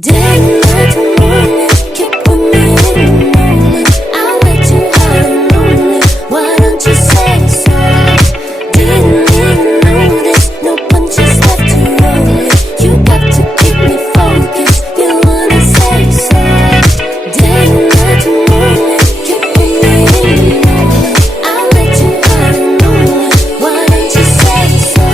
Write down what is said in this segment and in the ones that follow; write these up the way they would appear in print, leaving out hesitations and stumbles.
Day and night till morning, keep with me in the moment. I'll let you out and lonely. Why don't you say so? Didn't even notice, no punches left to roll it. You got to keep me focused, you wanna say so. Day and night till morning, keep with me in the moment. I'll let you out and lonely. Why don't you say so?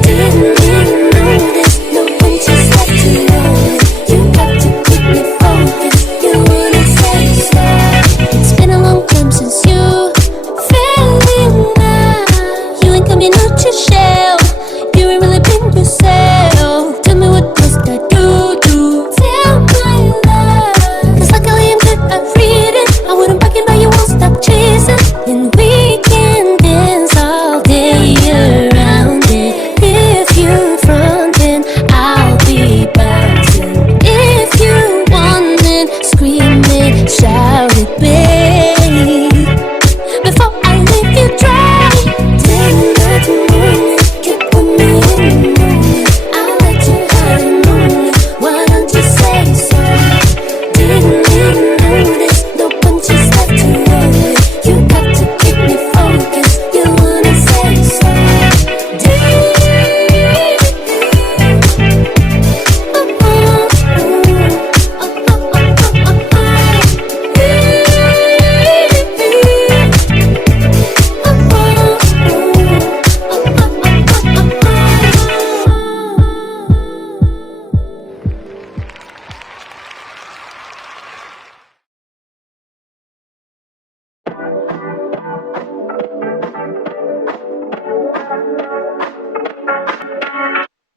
Didn't even notice, no punches left to roll it. You got to keep me focused, you wanna say so. It's been a long time since you fell in love. You ain't coming out your shell, you ain't really been yourself. Tell me what must I do to tell my love? Cause luckily I'm good at reading, I wouldn't bargain but you won't stop chasing. And we can dance all day around it. If you frontin', I'll be bouncing. If you want it, scream it, shout it, babe, before I leave you dry. Day and night till morning, keep with me in the moment. I'll let you out and lonely. Why don't you say so? Didn't even notice, no punches left to roll it. You got to keep me focused, you wanna say so.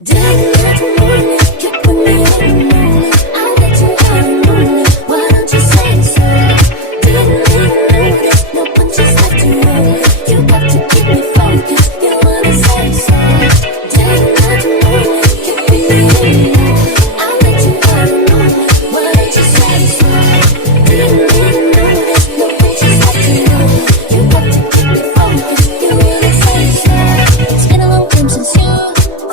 Day and night till morning, keep with me in the moment. I'll let you out and lonely. Why don't you say so? Didn't even notice, no punches left to roll it. You got to keep me focused, you wanna say so. Day and night till morning, keep with me in the moment. I'll let you out and lonely. Why don't you say so? Didn't even notice, no punches left to roll it. You got to keep me focused, you wanna say so. It's been a long time since you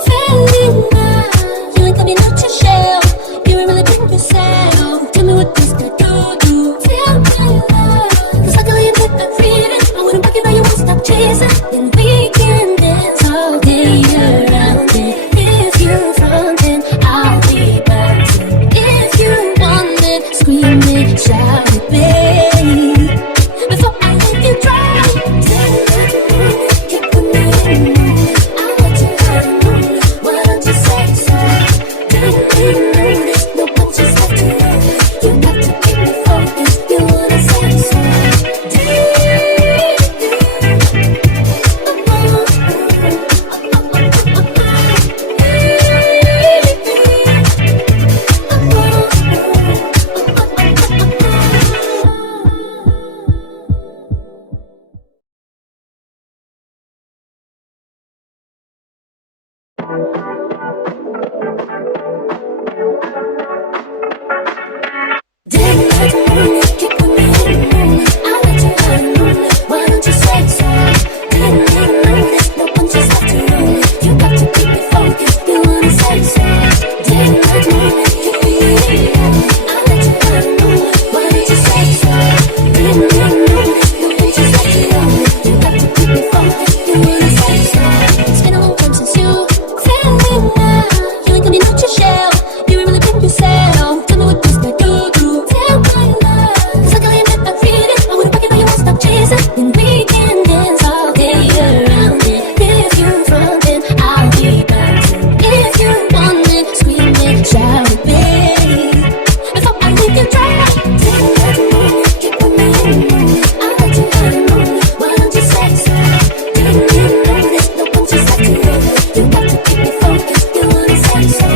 fell in love. You ain't coming out your shell, you ain't really been yourself. Tell me what must I do to tell my love? Cause luckily I'm good at reading, I wouldn't bargain but you won't stop chasing. And we can dance all day around it. If you're frontin', I'll be bouncing. If you want it, scream it, shout it, babe, before I leave you dry. Day and night till morning, keep with me in the moment. I'll let you out and lonely. Why don't you say so? Didn't even notice, no punches left to roll it. You got to keep me focused, you wanna say so. Day and night till morning, keep with me in the moment. I'll let you out and lonely. Why don't you say so? Didn't even notice, no punches left to roll it. You got to keep me focused, you wanna say so. Day and night till morning, keep with me in the moment. I'll let you out and lonely. Why don't you say so? Didn't even notice, no punches left to roll it. You got to keep me focused, you wanna say so. It's been a long time since you fell in love. You ain't coming out your shell, you ain't really been yourself. Tell me what must I do to tell my love? Cause luckily I'm good at reading, I wouldn't bargain but you won't stop chasing. And we can dance all day around it. If you're frontin', I'll be bouncing. If you want it, scream it, shout it, babe, before I leave you dry. Day and night till morning, keep with me in the moment. I'll let you out and lonely. Why don't you say so? Didn't even notice, no punches left to roll it. You got to keep me focused, you wanna say so.